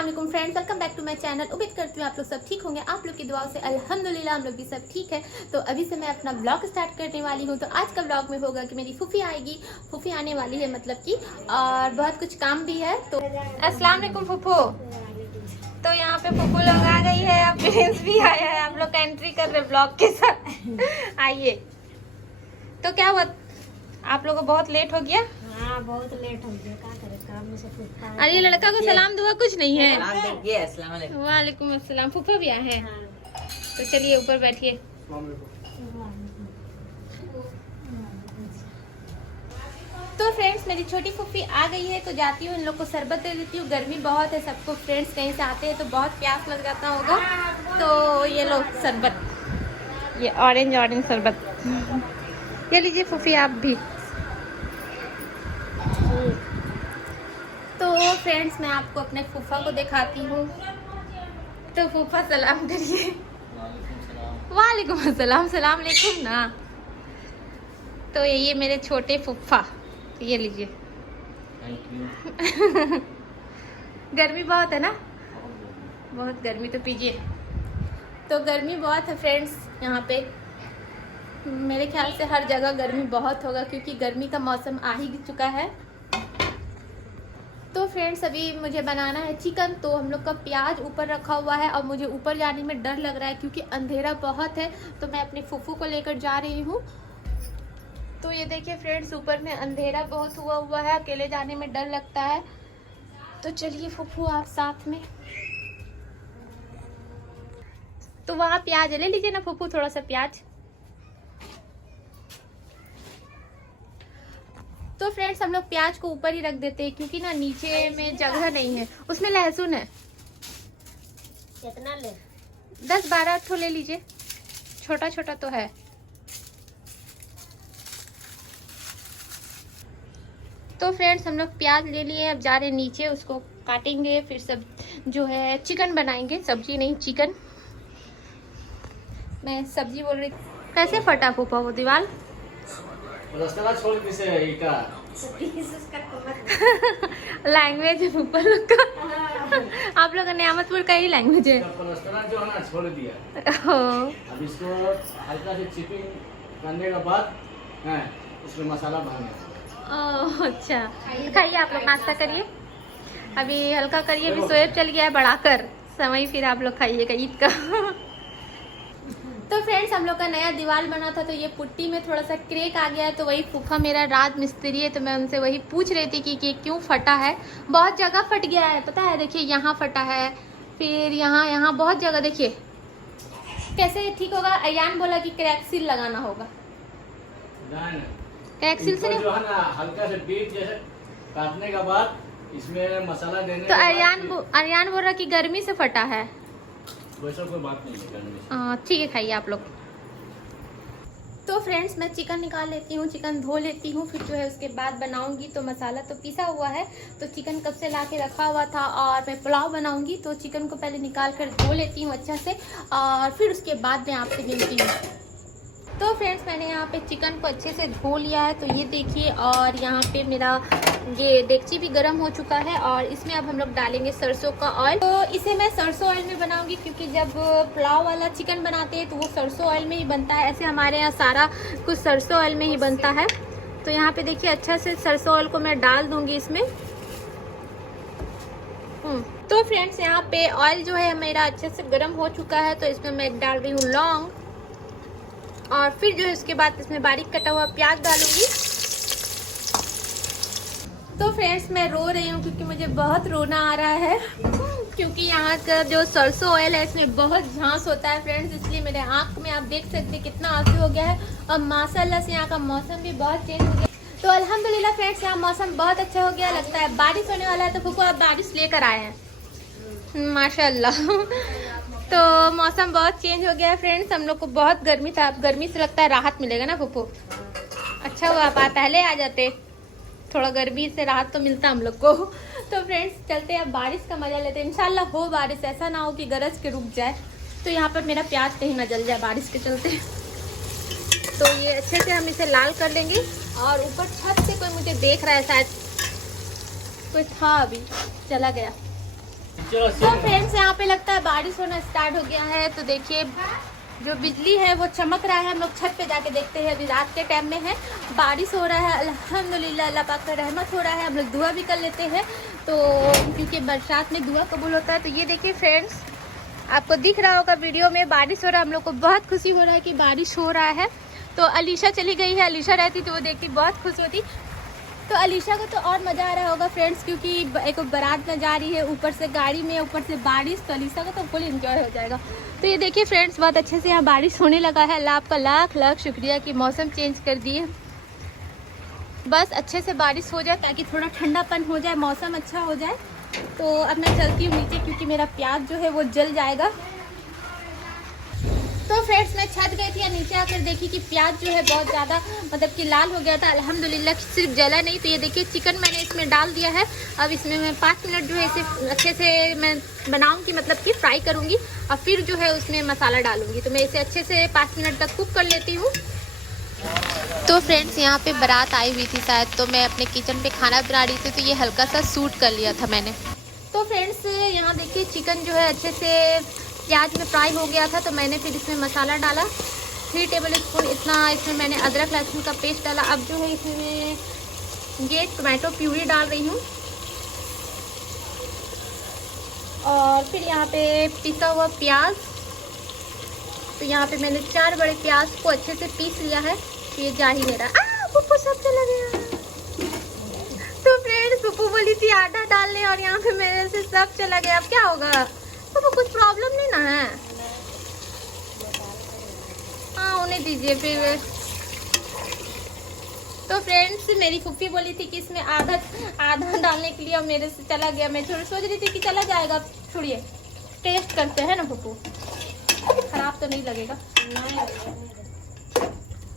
अस्सलाम वालेकुम friends, welcome back to my channel. उम्मीद करती हूँ आप लोग सब ठीक होंगे। आप लोग की दुआओं से अल्हम्दुलिल्लाह हम लोग भी सब ठीक है। तो अभी से मैं अपना ब्लॉग स्टार्ट करने वाली हूँ। तो आज का ब्लॉग में होगा कि मेरी फूफी आएगी, फूफी आने वाली है मतलब कि, और बहुत कुछ काम भी है। तो अस्सलाम वालेकुम फूफू। तो यहाँ पे फूफू लोग आ गई है, अब प्रिंस भी आया है। आप लोग का एंट्री कर रहे ब्लॉग के साथ। आइए। तो क्या हुआ, आप लोगों को बहुत लेट हो गया? हाँ, बहुत लेट हो गया। क्या करें, काम में से फूफा। अरे ये लड़का को सलाम दुआ कुछ नहीं है। अस्सलाम वालेकुम। वालेकुम अस्सलाम। फूफा भी आए हैं। हाँ। तो चलिए ऊपर बैठिए। तो फ्रेंड्स मेरी छोटी फूफी आ गई है, तो जाती हूँ इन लोग को शरबत दे देती हूँ। गर्मी बहुत है, सबको फ्रेंड्स कहीं से आते हैं तो बहुत प्यास लग जाता होगा। तो ये लो शरबत, ये ऑरेंज शरबत ये लीजिए फूफी आप भी। तो फ्रेंड्स मैं आपको अपने फूफा को दिखाती हूँ। तो फूफा सलाम करिए। वालेकुम अस्सलाम। सलाम अलैकुम ना। तो ये मेरे छोटे फूफा, ये लीजिए। गर्मी बहुत है ना, बहुत गर्मी, तो पीजिए। तो गर्मी बहुत है फ्रेंड्स यहाँ पे। मेरे ख्याल से हर जगह गर्मी बहुत होगा क्योंकि गर्मी का मौसम आ ही चुका है। तो फ्रेंड्स अभी मुझे बनाना है चिकन। तो हम लोग का प्याज ऊपर रखा हुआ है और मुझे ऊपर जाने में डर लग रहा है क्योंकि अंधेरा बहुत है। तो मैं अपनी फूफू को लेकर जा रही हूँ। तो ये देखिए फ्रेंड्स, ऊपर में अंधेरा बहुत हुआ है, अकेले जाने में डर लगता है। तो चलिए फूफू आप साथ में। तो वहाँ प्याज ले लीजिए ना फूफू, थोड़ा सा प्याज। तो फ्रेंड्स हम लोग प्याज को ऊपर ही रख देते हैं क्योंकि ना नीचे में जगह नहीं है। उसमें लहसुन है, कितना ले? 10-12 ठो ले लीजिए, छोटा छोटा तो है। तो फ्रेंड्स हम लोग प्याज ले लिए, अब जा रहे नीचे, उसको काटेंगे, फिर सब जो है चिकन बनाएंगे। सब्जी नहीं, चिकन। मैं सब्जी बोल रही। कैसे फटा फूफा वो दीवार? लैंग्वेज है फूफा लोग का। आप लोग का नियामतपुर का ही लैंग्वेज है। जो है ना छोड़ दिया। अब इसको हल्का से चिपिंग करने के बाद इसमें मसाला भरना। अच्छा, खाइए आप लोग, नाश्ता करिए, अभी हल्का करिए। अभी सोएब चल गया है बढ़ाकर समय, फिर आप लोग खाइएगा ईद का। तो फ्रेंड्स हम लोग का नया दीवार बना था, तो ये पुट्टी में थोड़ा सा क्रेक आ गया है। तो वही फूफा मेरा राज मिस्त्री है, तो मैं उनसे वही पूछ रही थी कि क्यों फटा है। बहुत जगह फट गया है, पता है। देखिए यहाँ फटा है, फिर यहाँ बहुत जगह। देखिए कैसे ठीक होगा। अयान बोला कि क्रैक्सिल लगाना होगा। क्रैक्सिल से जो है ना हल्का से बीट जैसे काटने के बाद इसमें मसाला देने। तो अरियान बोल रहा कि गर्मी से फटा है। वैसा कोई बात नहीं है। ठीक है, खाइए आप लोग। तो फ्रेंड्स मैं चिकन निकाल लेती हूँ, चिकन धो लेती हूँ, फिर जो है उसके बाद बनाऊंगी। तो मसाला तो पिसा हुआ है, तो चिकन कब से ला के रखा हुआ था और मैं पुलाव बनाऊंगी। तो चिकन को पहले निकाल कर धो लेती हूँ अच्छा से, और फिर उसके बाद मैं आपसे मिलती हूँ। तो फ्रेंड्स मैंने यहाँ पे चिकन को अच्छे से धो लिया है, तो ये देखिए। और यहाँ पे मेरा ये डेगची भी गर्म हो चुका है, और इसमें अब हम लोग डालेंगे सरसों का ऑयल। तो इसे मैं सरसों ऑयल में बनाऊंगी क्योंकि जब पुलाव वाला चिकन बनाते हैं तो वो सरसों ऑयल में ही बनता है। ऐसे हमारे यहाँ सारा कुछ सरसों ऑयल में ही बनता है। तो यहाँ पे देखिए अच्छा से सरसों ऑयल को मैं डाल दूंगी इसमें। तो फ्रेंड्स यहाँ पे ऑयल जो है मेरा अच्छे से गर्म हो चुका है, तो इसमें मैं डाल रही हूँ लौंग, और फिर जो है उसके बाद इसमें बारीक कटा हुआ प्याज डालूंगी। तो फ्रेंड्स मैं रो रही हूँ क्योंकि मुझे बहुत रोना आ रहा है क्योंकि यहाँ का जो सरसों ऑयल है इसमें बहुत झांस होता है फ्रेंड्स, इसलिए मेरे आँख में आप देख सकते हैं कितना आंसू हो गया है। और माशाल्लाह से यहाँ का मौसम भी बहुत चेंज हो गया। तो अल्हम्दुलिल्लाह फ्रेंड्स यहाँ मौसम बहुत अच्छा हो गया, लगता है बारिश होने वाला है। तो फूफू आप बारिश लेकर आए हैं माशाल्लाह। तो मौसम बहुत चेंज हो गया है फ्रेंड्स। हम लोग को बहुत गर्मी था, अब गर्मी से लगता है राहत मिलेगा ना फूफू। अच्छा हुआ आप पहले आ जाते, थोड़ा गर्मी से राहत तो मिलता हम लोग को। तो फ्रेंड्स चलते हैं, अब बारिश का मजा लेते हैं। इंशाल्लाह हो बारिश, ऐसा ना हो कि गरज के रुक जाए। तो यहाँ पर मेरा प्याज कहीं ना जल जाए बारिश के चलते। तो ये अच्छे से हम इसे लाल कर लेंगे। और ऊपर छत से कोई मुझे देख रहा है, शायद कोई था, अभी चला गया। तो फ्रेंड्स यहाँ पे लगता है बारिश होना स्टार्ट हो गया है। तो देखिए जो बिजली है वो चमक रहा है। हम लोग छत पे जाके देखते हैं। अभी रात के टाइम में है, बारिश हो रहा है। अल्हम्दुलिल्लाह, अल्लाह पाक का रहमत हो रहा है। हम लोग दुआ भी कर लेते हैं तो, क्योंकि बरसात में दुआ कबूल होता है। तो ये देखिए फ्रेंड्स, आपको दिख रहा होगा वीडियो में बारिश हो रहा है। हम लोग को बहुत खुशी हो रहा है कि बारिश हो रहा है। तो अलीशा चली गई है। अलीशा रहती तो वो देखती बहुत खुश होती। तो अलीशा को तो और मज़ा आ रहा होगा फ्रेंड्स, क्योंकि एक बारात में जा रही है, ऊपर से गाड़ी में, ऊपर से बारिश। तो अलीशा को तो फुल एंजॉय हो जाएगा। तो ये देखिए फ्रेंड्स, बहुत अच्छे से यहाँ बारिश होने लगा है। अल्लाह आपका लाख लाख शुक्रिया कि मौसम चेंज कर दिए। बस अच्छे से बारिश हो जाए ताकि थोड़ा ठंडापन हो जाए, मौसम अच्छा हो जाए। तो अब मैं चलती हूँ नीचे, क्योंकि मेरा प्याज जो है वो जल जाएगा। तो फ्रेंड्स, मैं छत गई थी, नीचे आकर देखी कि प्याज जो है बहुत ज़्यादा मतलब कि लाल हो गया था। अल्हम्दुलिल्लाह सिर्फ जला नहीं। तो ये देखिए चिकन मैंने इसमें डाल दिया है। अब इसमें मैं 5 मिनट जो है इसे अच्छे से मैं बनाऊंगी, मतलब कि फ्राई करूंगी, और फिर जो है उसमें मसाला डालूंगी। तो मैं इसे अच्छे से 5 मिनट तक कुक कर लेती हूँ। तो फ्रेंड्स, यहाँ पे बारात आई हुई थी शायद, तो मैं अपने किचन पे खाना बना रही थी, तो ये हल्का सा शूट कर लिया था मैंने। तो फ्रेंड्स, यहाँ देखिए चिकन जो है अच्छे से प्याज में फ्राई हो गया था। तो मैंने फिर इसमें मसाला डाला, 3 टेबल स्पून इतना इसमें मैंने अदरक लहसुन का पेस्ट डाला। अब जो है इसमें ये टोमेटो प्यूरी डाल रही हूँ, और फिर यहाँ पे पिसा हुआ प्याज। तो यहाँ पे मैंने 4 बड़े प्याज को अच्छे से पीस लिया है। ये जा ही मेरा पप्पू सब चला गया। तो फ्रेंड्स, पप्पू बोली थी आटा डालने, और यहाँ पे मेरे से सब चला गया। अब क्या होगा पप्पू, कुछ प्रॉब्लम नहीं ना है? हाँ, उन्हें दीजिए फिर। तो फ्रेंड्स, मेरी फुफ्फी बोली थी कि इसमें आधा डालने के लिए, और मेरे से चला गया। मैं सोच रही थी कि चला जाएगा, छोड़िए, टेस्ट करते हैं ना पप्पू, खराब तो नहीं लगेगा।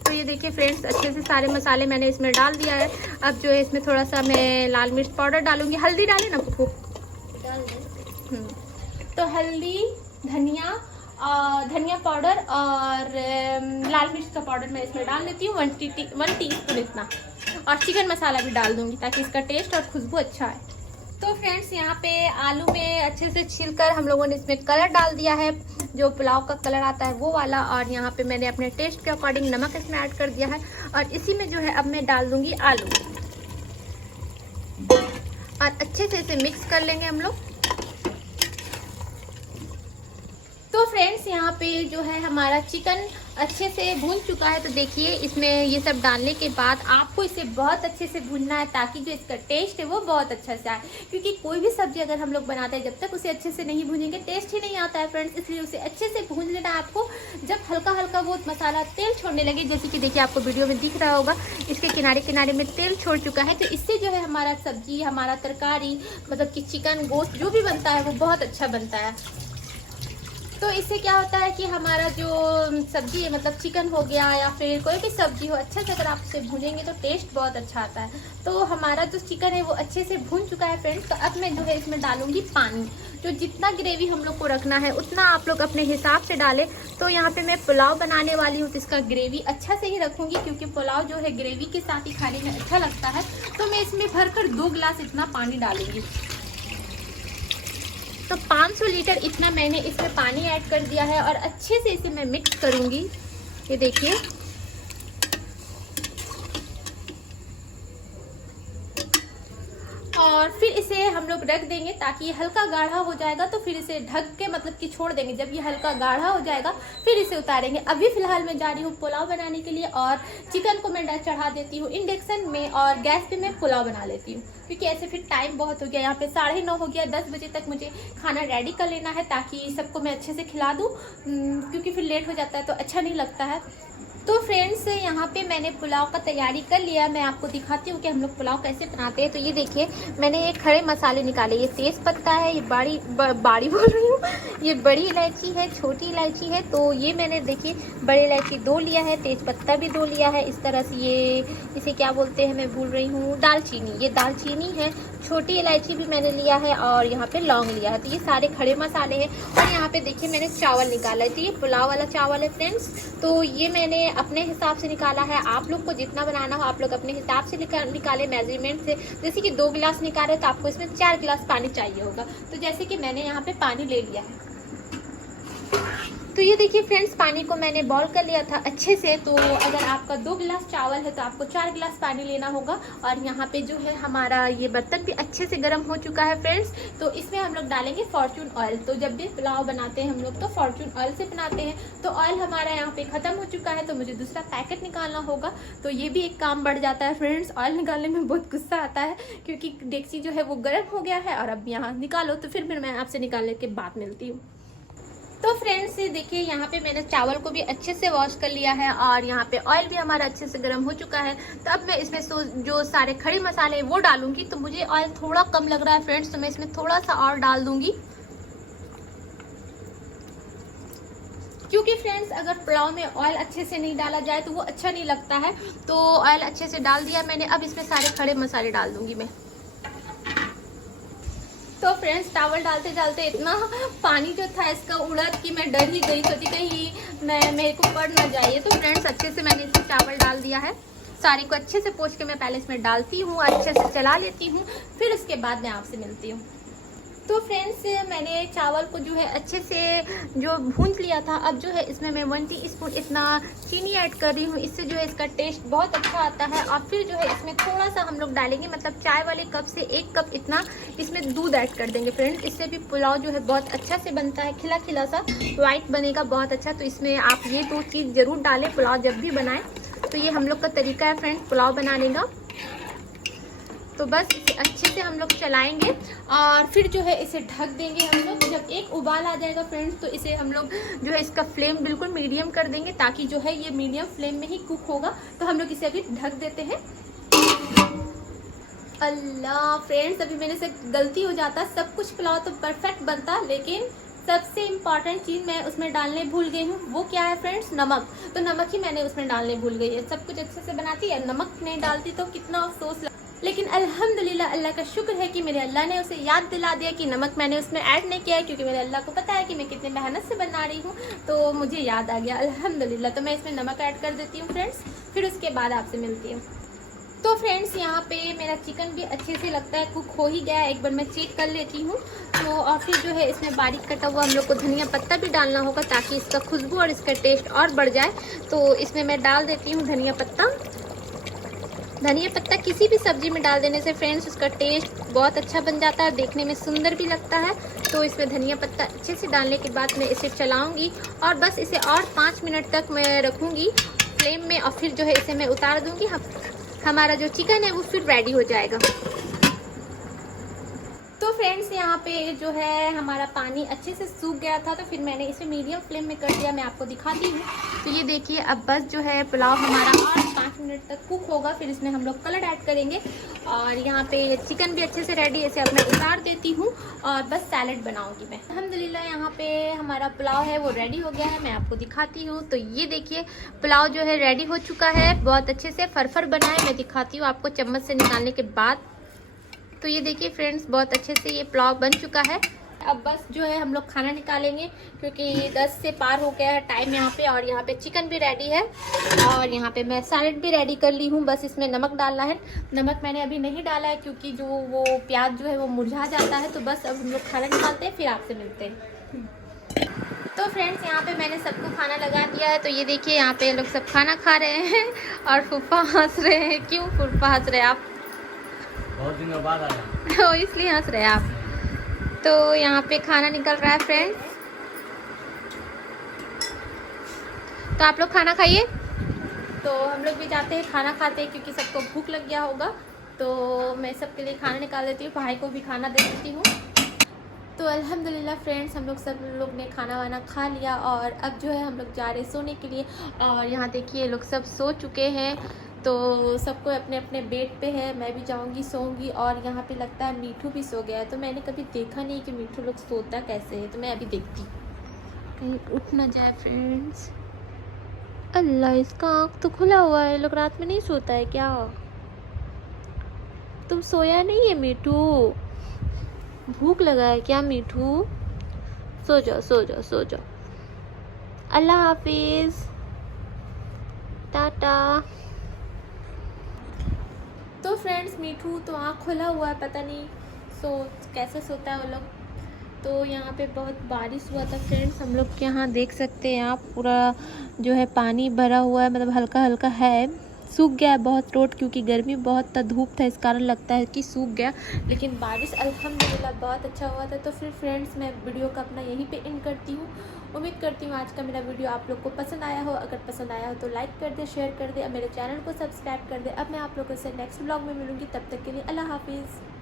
तो ये देखिए फ्रेंड्स, अच्छे से सारे मसाले मैंने इसमें डाल दिया है। अब जो है इसमें थोड़ा सा मैं लाल मिर्च पाउडर डालूंगी। हल्दी डाले ना पप्पू? तो हल्दी, धनिया पाउडर और लाल मिर्च का पाउडर मैं इसमें डाल लेती हूँ, 1 टीस्पून इतना। और चिकन मसाला भी डाल दूँगी ताकि इसका टेस्ट और खुशबू अच्छा है। तो फ्रेंड्स, यहाँ पे आलू में अच्छे से छीलकर हम लोगों ने इसमें कलर डाल दिया है, जो पुलाव का कलर आता है वो वाला। और यहाँ पे मैंने अपने टेस्ट के अकॉर्डिंग नमक इसमें ऐड कर दिया है। और इसी में जो है अब मैं डाल दूँगी आलू, और अच्छे से इसे मिक्स कर लेंगे हम लोग। तो फ्रेंड्स, यहाँ पे जो है हमारा चिकन अच्छे से भून चुका है। तो देखिए इसमें ये सब डालने के बाद आपको इसे बहुत अच्छे से भूनना है, ताकि जो इसका टेस्ट है वो बहुत अच्छा से आए। क्योंकि कोई भी सब्जी अगर हम लोग बनाते हैं, जब तक उसे अच्छे से नहीं भूनेंगे टेस्ट ही नहीं आता है फ्रेंड्स। इसलिए उसे अच्छे से भून लेना है आपको। जब हल्का हल्का वो मसाला तेल छोड़ने लगे, जैसे कि देखिए आपको वीडियो में दिख रहा होगा, इसके किनारे किनारे में तेल छोड़ चुका है। तो इससे जो है हमारा सब्जी, हमारा तरकारी, मतलब कि चिकन गोश्त जो भी बनता है वो बहुत अच्छा बनता है। तो इससे क्या होता है कि हमारा जो सब्जी है, मतलब चिकन हो गया या फिर कोई भी सब्जी हो, अच्छे से अगर आप उसे भूनेंगे तो टेस्ट बहुत अच्छा आता है। तो हमारा जो चिकन है वो अच्छे से भून चुका है फ्रेंड्स। तो अब मैं जो है इसमें डालूंगी पानी। जो जितना ग्रेवी हम लोग को रखना है उतना आप लोग अपने हिसाब से डालें। तो यहाँ पे मैं पुलाव बनाने वाली हूँ, तो इसका ग्रेवी अच्छा से ही रखूँगी, क्योंकि पुलाव जो है ग्रेवी के साथ ही खाने में अच्छा लगता है। तो मैं इसमें भरकर 2 गिलास इतना पानी डालूंगी। तो 500 लीटर इतना मैंने इसमें पानी ऐड कर दिया है, और अच्छे से इसे मैं मिक्स करूंगी। ये देखिए, और फिर इसे हम लोग रख देंगे ताकि ये हल्का गाढ़ा हो जाएगा। तो फिर इसे ढक के मतलब कि छोड़ देंगे। जब ये हल्का गाढ़ा हो जाएगा फिर इसे उतारेंगे। अभी फिलहाल मैं जा रही हूँ पुलाव बनाने के लिए, और चिकन को मैं चढ़ा देती हूँ इंडक्शन में, और गैस पे मैं पुलाव बना लेती हूँ। क्योंकि ऐसे फिर टाइम बहुत हो गया, यहाँ पे 9:30 हो गया। 10 बजे तक मुझे खाना रेडी कर लेना है, ताकि सबको मैं अच्छे से खिला दूँ, क्योंकि फिर लेट हो जाता है तो अच्छा नहीं लगता है। तो फ्रेंड्स, यहाँ पे मैंने पुलाव का तैयारी कर लिया। मैं आपको दिखाती हूँ कि हम लोग पुलाव कैसे बनाते हैं। तो ये देखिए, मैंने ये खड़े मसाले निकाले। ये तेज पत्ता है, ये बाड़ी बोल रही हूँ, ये बड़ी इलायची है, छोटी इलायची है। तो ये मैंने देखिए बड़ी इलायची 2 लिया है, तेज पत्ता भी 2 लिया है। इस तरह से ये इसे क्या बोलते हैं मैं भूल रही हूँ, दालचीनी। ये दालचीनी है। छोटी इलायची भी मैंने लिया है, और यहाँ पे लौंग लिया है। तो ये सारे खड़े मसाले हैं। और यहाँ पे देखिए मैंने चावल निकाला है। तो ये पुलाव वाला चावल है फ्रेंड्स। तो ये मैंने अपने हिसाब से निकाला है। आप लोग को जितना बनाना हो आप लोग अपने हिसाब से निकाले मेजरमेंट से। जैसे कि 2 गिलास निकाले तो आपको इसमें 4 गिलास पानी चाहिए होगा। तो जैसे कि मैंने यहाँ पे पानी ले लिया है। तो ये देखिए फ्रेंड्स, पानी को मैंने बॉईल कर लिया था अच्छे से। तो अगर आपका 2 गिलास चावल है तो आपको 4 गिलास पानी लेना होगा। और यहाँ पे जो है हमारा ये बर्तन भी अच्छे से गर्म हो चुका है फ्रेंड्स। तो इसमें हम लोग डालेंगे फॉर्चून ऑयल। तो जब भी पुलाव बनाते हैं हम लोग तो फॉर्चून ऑयल से बनाते हैं। तो ऑयल हमारा यहाँ पे ख़त्म हो चुका है, तो मुझे दूसरा पैकेट निकालना होगा। तो ये भी एक काम बढ़ जाता है फ्रेंड्स। ऑयल निकालने में बहुत गुस्सा आता है क्योंकि डेक्ची जो है वो गर्म हो गया है। और अब यहाँ निकालो तो फिर मैं आपसे निकालने के बाद मिलती हूँ। तो फ्रेंड्स देखिए, यहाँ पे मैंने चावल को भी अच्छे से वॉश कर लिया है और यहाँ पे ऑयल भी हमारा अच्छे से गर्म हो चुका है। तो अब मैं इसमें जो सारे खड़े मसाले वो डालूंगी। तो मुझे ऑयल थोड़ा कम लग रहा है फ्रेंड्स, तो मैं इसमें थोड़ा सा और डाल दूंगी। क्योंकि फ्रेंड्स अगर पुलाव में ऑयल अच्छे से नहीं डाला जाए तो वो अच्छा नहीं लगता है। तो ऑयल अच्छे से डाल दिया मैंने। अब इसमें सारे खड़े मसाले डाल दूंगी मैं। तो फ्रेंड्स चावल डालते डालते इतना पानी जो था इसका उड़ा कि मैं डर ही गई, सोची कहीं मेरे को पड़ ना जाइए। तो फ्रेंड्स अच्छे से मैंने इसमें चावल डाल दिया है। सारी को अच्छे से पोंछ के मैं पहले इसमें डालती हूँ, अच्छे से चला लेती हूँ, फिर उसके बाद मैं आपसे मिलती हूँ। तो फ्रेंड्स मैंने चावल को जो है अच्छे से जो भून लिया था। अब जो है इसमें मैं 1 टीस्पून इतना चीनी ऐड कर रही हूँ। इससे जो है इसका टेस्ट बहुत अच्छा आता है। और फिर जो है इसमें थोड़ा सा हम लोग डालेंगे, मतलब चाय वाले कप से 1 कप इतना इसमें दूध ऐड कर देंगे फ्रेंड्स। इससे भी पुलाव जो है बहुत अच्छा से बनता है, खिला खिला सा वाइट बनेगा बहुत अच्छा। तो इसमें आप ये 2 चीज़ ज़रूर डालें पुलाव जब भी बनाएं। तो ये हम लोग का तरीका है फ्रेंड्स पुलाव बनाने का। तो बस इसे अच्छे से हम लोग चलाएंगे और फिर जो है इसे ढक देंगे हम लोग। जब एक उबाल आ जाएगा फ्रेंड्स तो इसे हम लोग जो है इसका फ्लेम बिल्कुल मीडियम कर देंगे, ताकि जो है ये मीडियम फ्लेम में ही कुक होगा। तो हम लोग इसे अभी ढक देते हैं। अल्लाह फ्रेंड्स, अभी मेरे से गलती हो जाता। सब कुछ पुलाव तो परफेक्ट बनता, लेकिन सबसे इम्पॉर्टेंट चीज़ मैं उसमें डालने भूल गई हूँ। वो क्या है फ्रेंड्स? नमक। तो नमक ही मैंने उसमें डालने भूल गई है। सब कुछ अच्छे से बनाती है, नमक नहीं डालती तो कितना अफसोस लगता। लेकिन अल्हम्दुलिल्लाह अल्लाह का शुक्र है कि मेरे अल्लाह ने उसे याद दिला दिया कि नमक मैंने उसमें ऐड नहीं किया है, क्योंकि मेरे अल्लाह को पता है कि मैं कितनी मेहनत से बना रही हूँ। तो मुझे याद आ गया अल्हम्दुलिल्लाह। तो मैं इसमें नमक ऐड कर देती हूँ फ्रेंड्स, फिर उसके बाद आपसे मिलती हूँ। तो फ्रेंड्स यहाँ पे मेरा चिकन भी अच्छे से लगता है कुक हो ही गया है। एक बार मैं चेक कर लेती हूँ। तो और फिर जो है इसमें बारीक कटा हुआ हम लोग को धनिया पत्ता भी डालना होगा, ताकि इसका खुशबू और इसका टेस्ट और बढ़ जाए। तो इसमें मैं डाल देती हूँ धनिया पत्ता। धनिया पत्ता किसी भी सब्जी में डाल देने से फ्रेंड्स उसका टेस्ट बहुत अच्छा बन जाता है, देखने में सुंदर भी लगता है। तो इसमें धनिया पत्ता अच्छे से डालने के बाद मैं इसे चलाऊंगी और बस इसे और 5 मिनट तक मैं रखूंगी फ्लेम में। और फिर जो है इसे मैं उतार दूंगी। हमारा जो चिकन है वो फिर रेडी हो जाएगा। तो फ्रेंड्स यहाँ पे जो है हमारा पानी अच्छे से सूख गया था, तो फिर मैंने इसे मीडियम फ्लेम में कर दिया। मैं आपको दिखाती हूँ। तो ये देखिए, अब बस जो है पुलाव हमारा और 5 मिनट तक कुक होगा। फिर इसमें हम लोग कलर ऐड करेंगे। और यहाँ पे चिकन भी अच्छे से रेडी है। इसे अब मैं उतार देती हूँ और बस सैलेड बनाऊँगी मैं। अल्हम्दुलिल्लाह यहाँ पे हमारा पुलाव है वो रेडी हो गया है। मैं आपको दिखाती हूँ। तो ये देखिए पुलाव जो है रेडी हो चुका है, बहुत अच्छे से फरफर बना है। मैं दिखाती हूँ आपको चम्मच से निकालने के बाद। तो ये देखिए फ्रेंड्स, बहुत अच्छे से ये पुलाव बन चुका है। अब बस जो है हम लोग खाना निकालेंगे, क्योंकि 10 से पार हो गया है टाइम यहाँ पे। और यहाँ पे चिकन भी रेडी है और यहाँ पे मैं सैलेड भी रेडी कर ली हूँ। बस इसमें नमक डालना है। नमक मैंने अभी नहीं डाला है, क्योंकि जो वो प्याज जो है वो मुरझा जाता है। तो बस अब हम लोग खाना निकालते हैं, फिर आपसे मिलते हैं। तो फ्रेंड्स यहाँ पे मैंने सबको खाना लगा दिया है। तो ये देखिए यहाँ पे लोग सब खाना खा रहे हैं और फूफा हंस रहे हैं। क्यों फूफा हंस रहे हैं आप? बहुत दिनों बाद आया तो इसलिए हंस रहे हैं आप। तो यहाँ पे खाना निकल रहा है फ्रेंड्स। तो आप लोग खाना खाइए। तो हम लोग भी जाते हैं खाना खाते हैं, क्योंकि सबको भूख लग गया होगा। तो मैं सबके लिए खाना निकाल देती हूँ, भाई को भी खाना दे देती हूँ। तो अल्हम्दुलिल्लाह फ्रेंड्स, हम लोग सब लोग ने खाना वाना खा लिया और अब जो है हम लोग जा रहे हैं सोने के लिए। और यहाँ देखिए लोग सब सो चुके हैं। तो सबको अपने अपने बेड पे है। मैं भी जाऊंगी, सोऊंगी। और यहाँ पे लगता है मीठू भी सो गया है। तो मैंने कभी देखा नहीं कि मीठू लोग सोता कैसे है। तो मैं अभी देखती हूँ, कहीं उठ ना जाए फ्रेंड्स। अल्लाह, इसका आँख तो खुला हुआ है। लोग रात में नहीं सोता है क्या? तुम सोया नहीं है मीठू? भूख लगा है क्या मीठू? सो जाओ सो जाओ सो जाओ। अल्लाह हाफिज़। टाटा। तो फ्रेंड्स मीठू तो आँख खोला हुआ है, पता नहीं कैसे सोता है वो लोग। तो यहाँ पे बहुत बारिश हुआ था फ्रेंड्स, हम लोग के यहाँ देख सकते हैं आप, पूरा जो है पानी भरा हुआ है, मतलब हल्का हल्का है, सूख गया है बहुत रोड, क्योंकि गर्मी बहुत था, धूप था, इस कारण लगता है कि सूख गया। लेकिन बारिश अल्हम्दुलिल्लाह बहुत अच्छा हुआ था। तो फिर फ्रेंड्स मैं वीडियो का अपना यहीं पे एंड करती हूँ। उम्मीद करती हूँ आज का मेरा वीडियो आप लोग को पसंद आया हो। अगर पसंद आया हो तो लाइक कर दे, शेयर कर दे, और मेरे चैनल को सब्सक्राइब कर दे। अब मैं आप लोगों से नेक्स्ट ब्लॉग में मिलूँगी, तब तक के लिए अल्लाह हाफिज़।